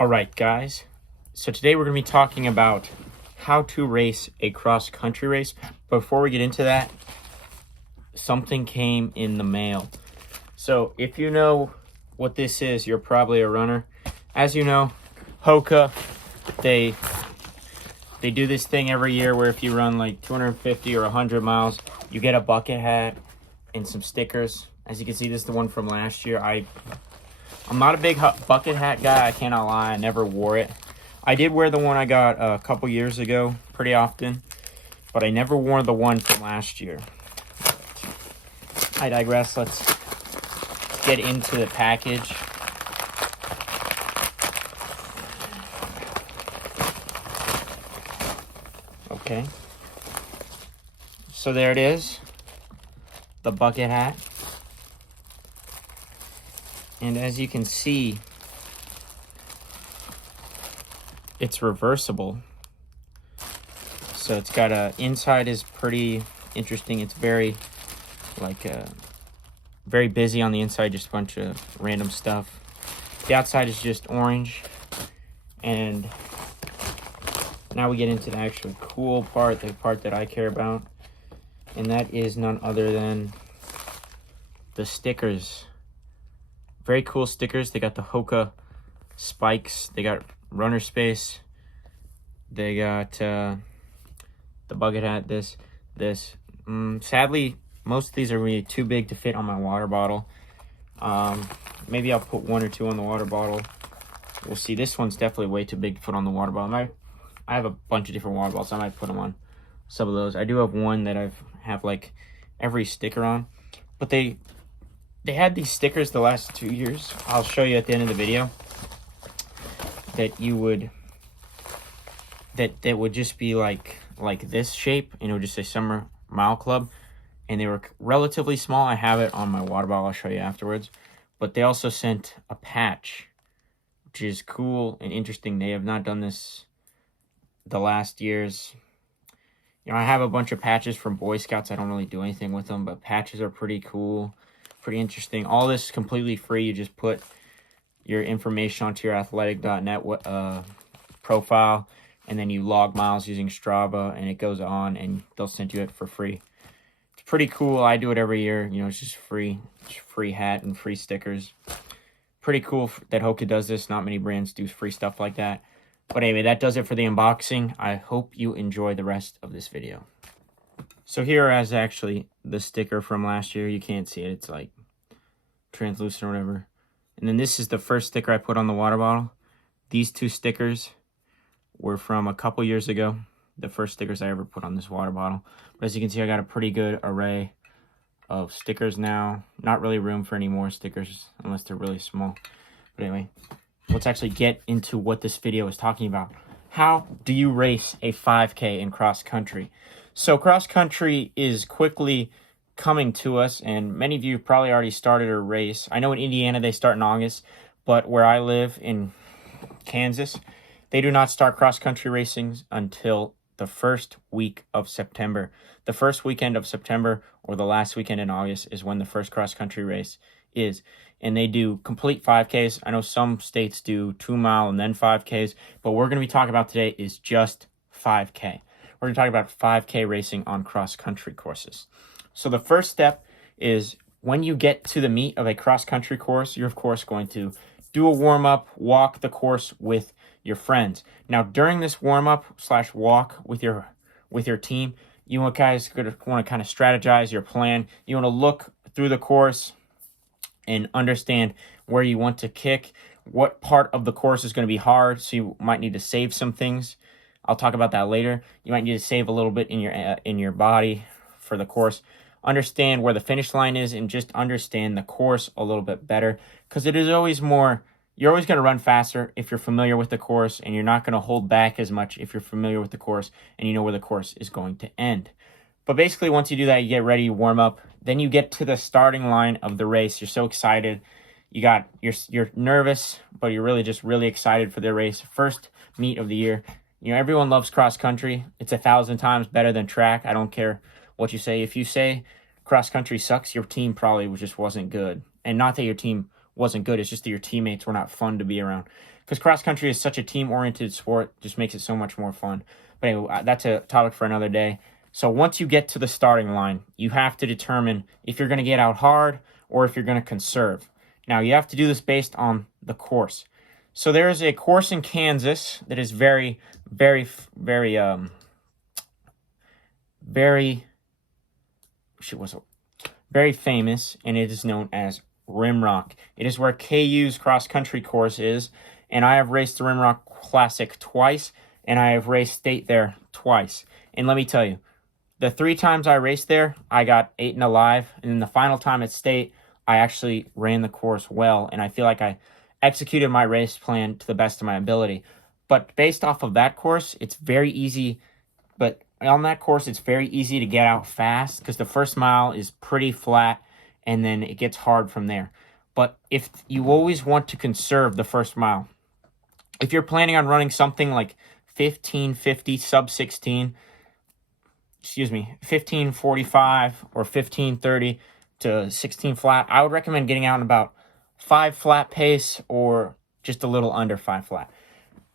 All right, guys. So today we're going to be talking about how to race a cross-country race. Before we get into that, something came in the mail. So if you know what this is, you're probably a runner. As you know, Hoka, they do this thing every year where if you run like 250 or 100 miles, you get a bucket hat and some stickers. As you can see, this is the one from last year. I'm not a big bucket hat guy. I cannot lie. I never wore it. I did wear the one I got a couple years ago pretty often, but I never wore the one from last year. I digress. Let's get into the package. Okay. So there it is. The bucket hat. And as you can see, it's reversible. So it's got inside is pretty interesting. It's very very busy on the inside, just a bunch of random stuff. The outside is just orange. And now we get into the actual cool part, the part that I care about. And that is none other than the stickers. Very cool stickers. They got the Hoka spikes. They got runner space. They got the bucket hat. This. Sadly, most of these are really too big to fit on my water bottle. Maybe I'll put one or two on the water bottle. We'll see. This one's definitely way too big to put on the water bottle. I have a bunch of different water bottles. I might put them on some of those. I do have one that I have like every sticker on, but they had these stickers the last 2 years. I'll show you at the end of the video that that would just be like this shape, and it would just say Summer Mile Club, and they were relatively small. I have it on my water bottle. I'll show you afterwards. But they also sent a patch, which is cool and interesting. They have not done this the last years. You know, I have a bunch of patches from Boy Scouts. I don't really do anything with them, but patches are pretty cool. Pretty interesting. All this is completely free. You just put your information onto your athletic.net profile, and then you log miles using Strava, and it goes on, and they'll send you it for free. It's pretty cool. I do it every year. You know, it's just free. It's free hat and free stickers. Pretty cool that Hoka does this. Not many brands do free stuff like that. But anyway, that does it for the unboxing. I hope you enjoy the rest of this video. So here is actually the sticker from last year. You can't see it. It's like translucent or whatever. And then this is the first sticker I put on the water bottle. These two stickers were from a couple years ago. The first stickers I ever put on this water bottle. But as you can see, I got a pretty good array of stickers now. Not really room for any more stickers unless they're really small. But anyway, let's actually get into what this video is talking about. How do you race a 5K in cross country? So cross country is quickly coming to us, and many of you probably already started a race. I know in Indiana they start in August, but where I live in Kansas, they do not start cross country racing until the first week of September. The first weekend of September or the last weekend in August is when the first cross country race is. And they do complete 5Ks. I know some states do 2 mile and then 5Ks, but what we're going to be talking about today is just 5K. We're going to talk about 5K racing on cross-country courses. So the first step is when you get to the meet of a cross-country course, you're, of course, going to do a warm-up, walk the course with your friends. Now, during this warm-up / walk with your team, you guys want to kind of strategize your plan. You want to look through the course and understand where you want to kick, what part of the course is going to be hard, so you might need to save some things. I'll talk about that later. You might need to save a little bit in your body for the course. Understand where the finish line is and just understand the course a little bit better, because it is always more, you're always going to run faster if you're familiar with the course, and you're not going to hold back as much if you're familiar with the course and you know where the course is going to end. But basically, once you do that, you get ready, you warm up, then you get to the starting line of the race. You're so excited. You're nervous, but you're really excited for the race. First meet of the year. You know, everyone loves cross country. It's 1,000 times better than track. I don't care what you say. If you say cross country sucks, your team probably just wasn't good. And not that your team wasn't good, it's just that your teammates were not fun to be around. because cross country is such a team-oriented sport, just makes it so much more fun. But anyway, that's a topic for another day. So once you get to the starting line, you have to determine if you're going to get out hard or if you're going to conserve. Now, you have to do this based on the course. So there is a course in Kansas that is very, very, very, very famous, and it is known as Rimrock. It is where KU's cross-country course is, and I have raced the Rimrock Classic twice, and I have raced state there twice. And let me tell you, the 3 times I raced there, I got 8 and alive, and then the final time at state, I actually ran the course well, and I feel like I executed my race plan to the best of my ability. But based off of that course, it's very easy. But on that course, it's very easy to get out fast because the first mile is pretty flat, and then it gets hard from there. But if you always want to conserve the first mile, if you're planning on running something like 15:50 sub 16, 15:45 or 15:30 to 16 flat, I would recommend getting out in about 5 flat pace or just a little under 5 flat.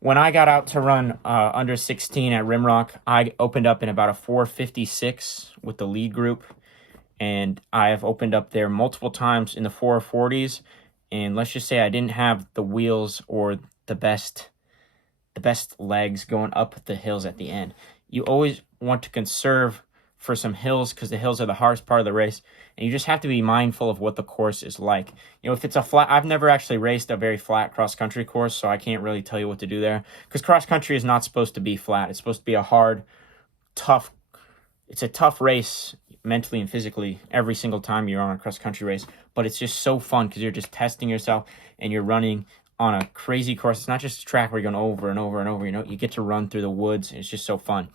When I got out to run under 16 at Rimrock, I opened up in about a 4:56 with the lead group, and I have opened up there multiple times in the 4:40s, and let's just say I didn't have the wheels or the best legs going up the hills at the end. You always want to conserve for some hills because the hills are the hardest part of the race, and you just have to be mindful of what the course is like. You know, if it's a flat, I've never actually raced a very flat cross-country course, so I can't really tell you what to do there, because cross-country is not supposed to be flat. It's supposed to be a hard, tough, it's a tough race mentally and physically every single time you're on a cross-country race, but it's just so fun because you're just testing yourself and you're running on a crazy course. It's not just a track where you're going over and over and over, you know, you get to run through the woods, and it's just so fun.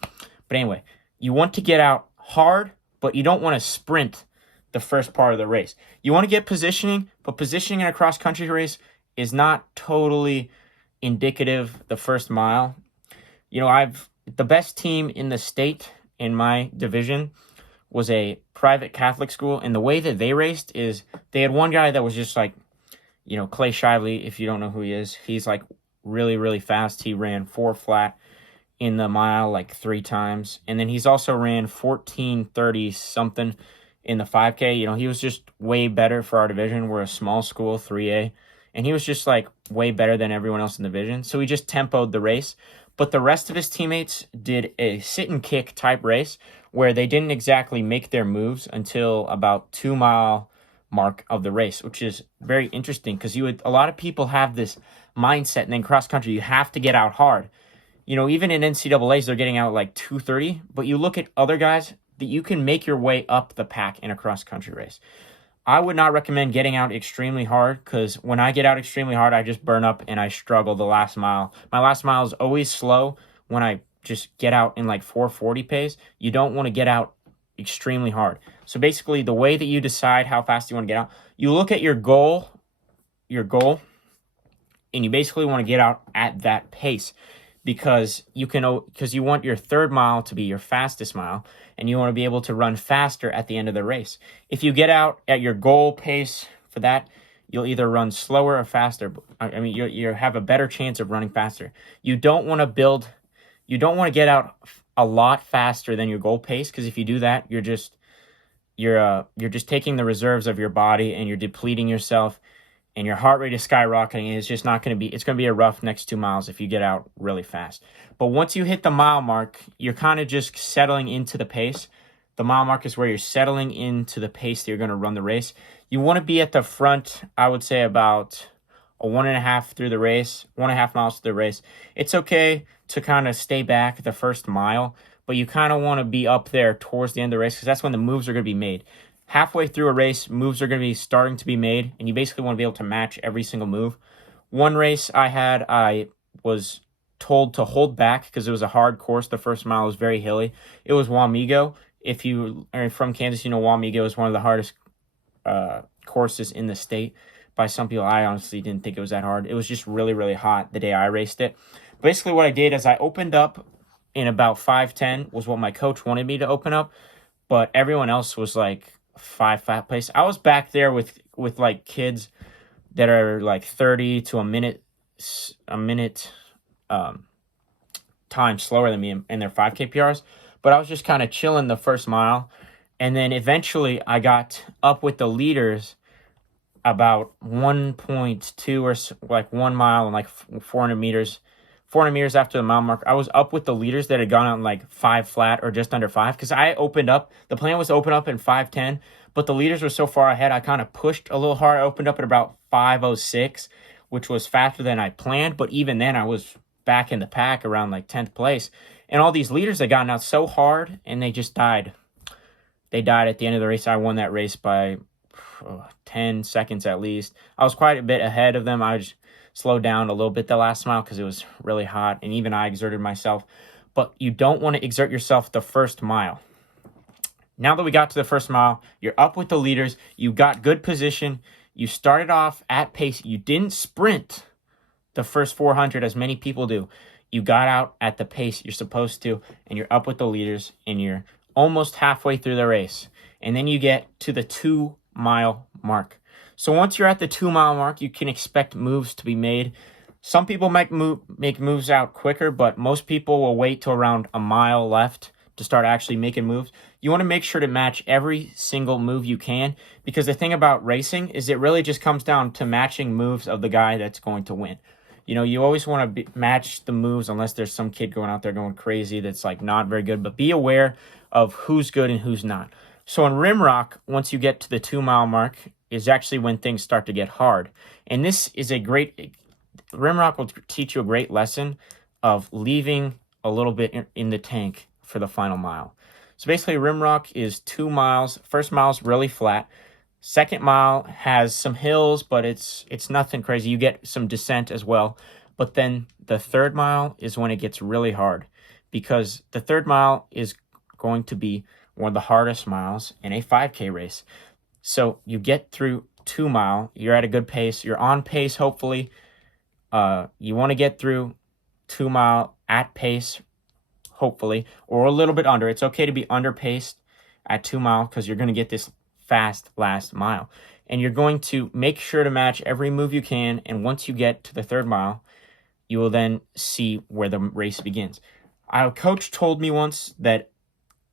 But anyway, you want to get out hard, but you don't want to sprint the first part of the race. You want to get positioning, but positioning in a cross-country race is not totally indicative the first mile. You know, the best team in the state in my division was a private Catholic school, and the way that they raced is they had one guy that was just like, you know, Clay Shively, if you don't know who he is, he's like really, really fast. He ran 4 flat in the mile like 3 times. And then he's also ran 14:30 something in the 5K. You know, he was just way better for our division. We're a small school, 3A. And he was just like way better than everyone else in the division. So he just tempoed the race. But the rest of his teammates did a sit and kick type race where they didn't exactly make their moves until about 2 mile mark of the race, which is very interesting because a lot of people have this mindset, and then cross country, you have to get out hard. You know, even in NCAAs, they're getting out like 2:30, but you look at other guys that you can make your way up the pack in a cross country race. I would not recommend getting out extremely hard because when I get out extremely hard, I just burn up and I struggle the last mile. My last mile is always slow when I just get out in like 4:40 pace. You don't want to get out extremely hard. So basically, the way that you decide how fast you want to get out, you look at your goal, and you basically want to get out at that pace because you want your third mile to be your fastest mile, and you want to be able to run faster at the end of the race. If you get out at your goal pace for that, you'll either run slower or faster. I mean, you have a better chance of running faster. You don't want to get out a lot faster than your goal pace, because if you do that, you're just taking the reserves of your body and you're depleting yourself, and your heart rate is skyrocketing, and it's just not going to be, it's going to be a rough next 2 miles if you get out really fast. But once you hit the mile mark, you're kind of just settling into the pace. The mile mark is where you're settling into the pace that you're going to run the race. You want to be at the front, I would say about a 1.5 miles through the race. It's okay to kind of stay back the first mile, but you kind of want to be up there towards the end of the race because that's when the moves are going to be made. Halfway through a race, moves are going to be starting to be made, and you basically want to be able to match every single move. One race I was told to hold back because it was a hard course. The first mile was very hilly. It was Wamego. If you are from Kansas, you know Wamego is one of the hardest courses in the state. By some people, I honestly didn't think it was that hard. It was just really, really hot the day I raced it. Basically, what I did is I opened up in about 5:10 was what my coach wanted me to open up, but everyone else was like 5 flat pace. I was back there with like kids that are like 30 to a minute a minute time slower than me in their 5K PRs, but I was just kind of chilling the first mile. And then eventually I got up with the leaders about 1.2 or like 1 mile and like 400 meters. 400 meters after the mile mark, I was up with the leaders that had gone out in like 5 flat or just under 5, because I opened up. The plan was to open up in 5:10, but the leaders were so far ahead, I kind of pushed a little hard. I opened up at about 5:06, which was faster than I planned, but even then I was back in the pack around like 10th place. And all these leaders had gotten out so hard and they just died. They died at the end of the race. I won that race by 10 seconds at least. I was quite a bit ahead of them. I just slowed down a little bit the last mile because it was really hot, and even I exerted myself. But you don't want to exert yourself the first mile. Now that we got to the first mile, you're up with the leaders. You got good position. You started off at pace. You didn't sprint the first 400 as many people do. You got out at the pace you're supposed to, and you're up with the leaders, and you're almost halfway through the race. And then you get to the 2-mile mark. So once you're at the 2-mile mark, you can expect moves to be made. Some people might make moves out quicker, but most people will wait till around a mile left to start actually making moves. You want to make sure to match every single move you can, because the thing about racing is it really just comes down to matching moves of the guy that's going to win. You know, you always want to match the moves unless there's some kid going out there going crazy that's like not very good, but be aware of who's good and who's not. So in Rimrock, once you get to the 2-mile mark, is actually when things start to get hard. And this is Rimrock will teach you a great lesson of leaving a little bit in the tank for the final mile. So basically Rimrock is 2 miles. First mile is really flat. Second mile has some hills, but it's nothing crazy. You get some descent as well. But then the 3rd mile is when it gets really hard, because the 3rd mile is going to be one of the hardest miles in a 5K race. So you get through 2 mile, you're at a good pace, you're on pace, hopefully. You want to get through 2 mile at pace, hopefully, or a little bit under. It's okay to be under paced at 2 mile because you're going to get this fast last mile. And you're going to make sure to match every move you can. And once you get to the 3rd mile, you will then see where the race begins. Our coach told me once that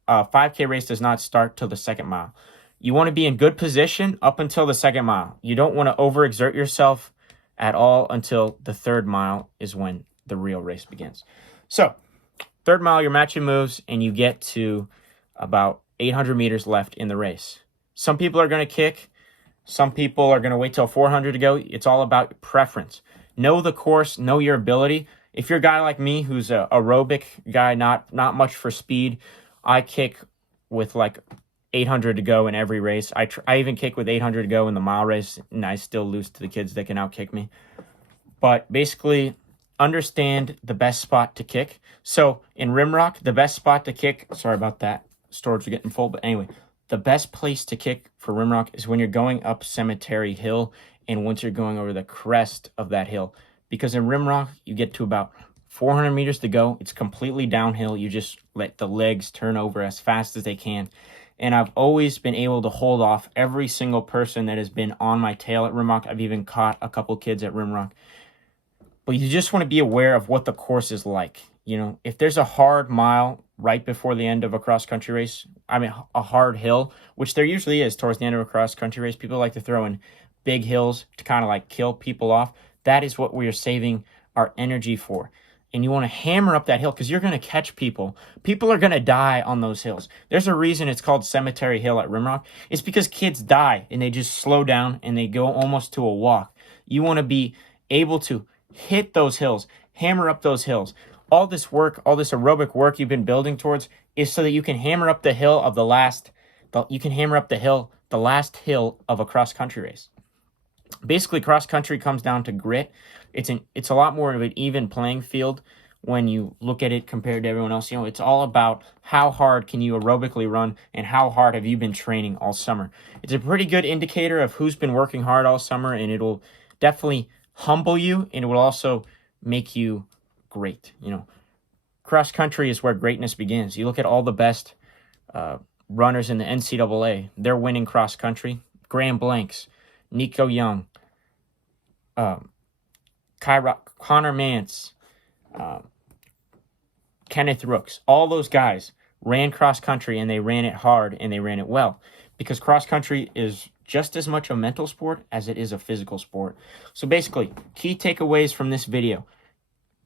a 5K race does not start till the 2nd mile. You want to be in good position up until the 2nd mile. You don't want to overexert yourself at all until the 3rd mile is when the real race begins. So 3rd mile, you're matching moves, and you get to about 800 meters left in the race. Some people are going to kick. Some people are going to wait till 400 to go. It's all about preference. Know the course, know your ability. If you're a guy like me who's a aerobic guy, not much for speed, I kick with like 800 to go in every race. I even kick with 800 to go in the mile race, and I still lose to the kids that can outkick me. But basically, understand the best spot to kick. So in Rimrock, the best spot to kick, sorry about that, storage are getting full, but anyway, the best place to kick for Rimrock is when you're going up Cemetery Hill and once you're going over the crest of that hill. Because in Rimrock, you get to about 400 meters to go. It's completely downhill. You just let the legs turn over as fast as they can. And I've always been able to hold off every single person that has been on my tail at Rimrock. I've even caught a couple kids at Rimrock. But you just want to be aware of what the course is like. You know, if there's a hard mile right before the end of a cross-country race, I mean, a hard hill, which there usually is towards the end of a cross-country race, people like to throw in big hills to kind of like kill people off. That is what we are saving our energy for. And you want to hammer up that hill because you're going to catch people. People are going to die on those hills. There's a reason it's called Cemetery Hill at Rimrock. It's because kids die and they just slow down and they go almost to a walk. You want to be able to hit those hills, hammer up those hills. All this work, all this aerobic work you've been building towards is so that you can hammer up the hill of the last hill of a cross-country race. Basically, cross-country comes down to grit. It's a lot more of an even playing field when you look at it compared to everyone else. You know, it's all about how hard can you aerobically run and how hard have you been training all summer. It's a pretty good indicator of who's been working hard all summer, and it'll definitely humble you, and it will also make you great. You know, cross country is where greatness begins. You look at all the best runners in the NCAA, they're winning cross country. Graham Blanks, Nico Young, Connor Mance, Kenneth Rooks, all those guys ran cross country and they ran it hard and they ran it well because cross country is just as much a mental sport as it is a physical sport. So basically, key takeaways from this video.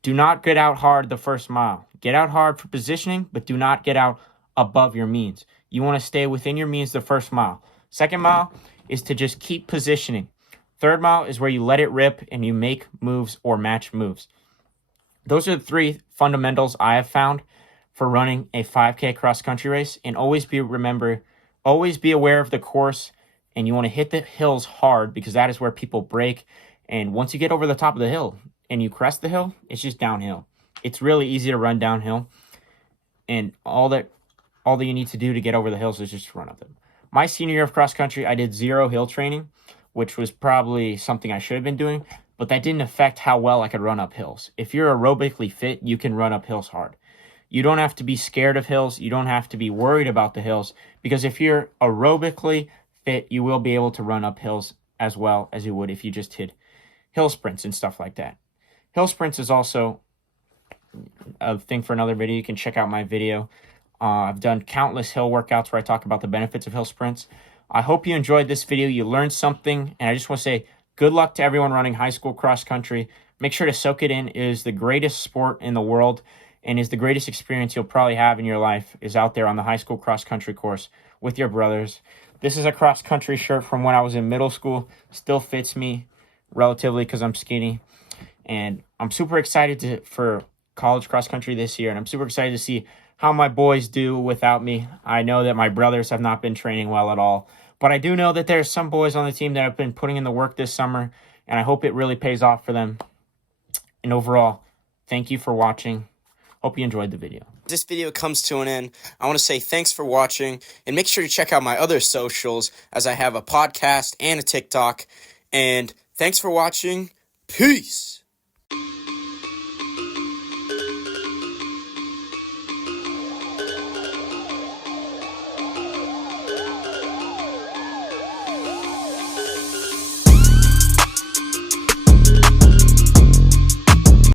Do not get out hard the first mile. Get out hard for positioning, but do not get out above your means. You want to stay within your means the first mile. Second mile is to just keep positioning. Third mile is where you let it rip and you make moves or match moves. Those are the three fundamentals I have found for running a 5K cross-country race. And always be aware of the course, and you want to hit the hills hard because that is where people break. And once you get over the top of the hill and you crest the hill, it's just downhill. It's really easy to run downhill. And all that you need to do to get over the hills is just run up them. My senior year of cross-country, I did 0 hill training, which was probably something I should have been doing, but that didn't affect how well I could run up hills. If you're aerobically fit, you can run up hills hard. You don't have to be scared of hills. You don't have to be worried about the hills, because if you're aerobically fit, you will be able to run up hills as well as you would if you just did hill sprints and stuff like that. Hill sprints is also a thing for another video. You can check out my video. I've done countless hill workouts where I talk about the benefits of hill sprints. I hope you enjoyed this video. You learned something, and I just want to say good luck to everyone running high school cross country. Make sure to soak it in. It is the greatest sport in the world and is the greatest experience you'll probably have in your life is out there on the high school cross country course with your brothers. This is a cross country shirt from when I was in middle school. Still fits me relatively because I'm skinny. And I'm super excited for college cross country this year, and I'm super excited to see how my boys do without me. I know that my brothers have not been training well at all, but I do know that there's some boys on the team that have been putting in the work this summer, and I hope it really pays off for them. And overall, thank you for watching. Hope you enjoyed the video. This video comes to an end. I want to say thanks for watching, and make sure to check out my other socials as I have a podcast and a TikTok. And thanks for watching. Peace.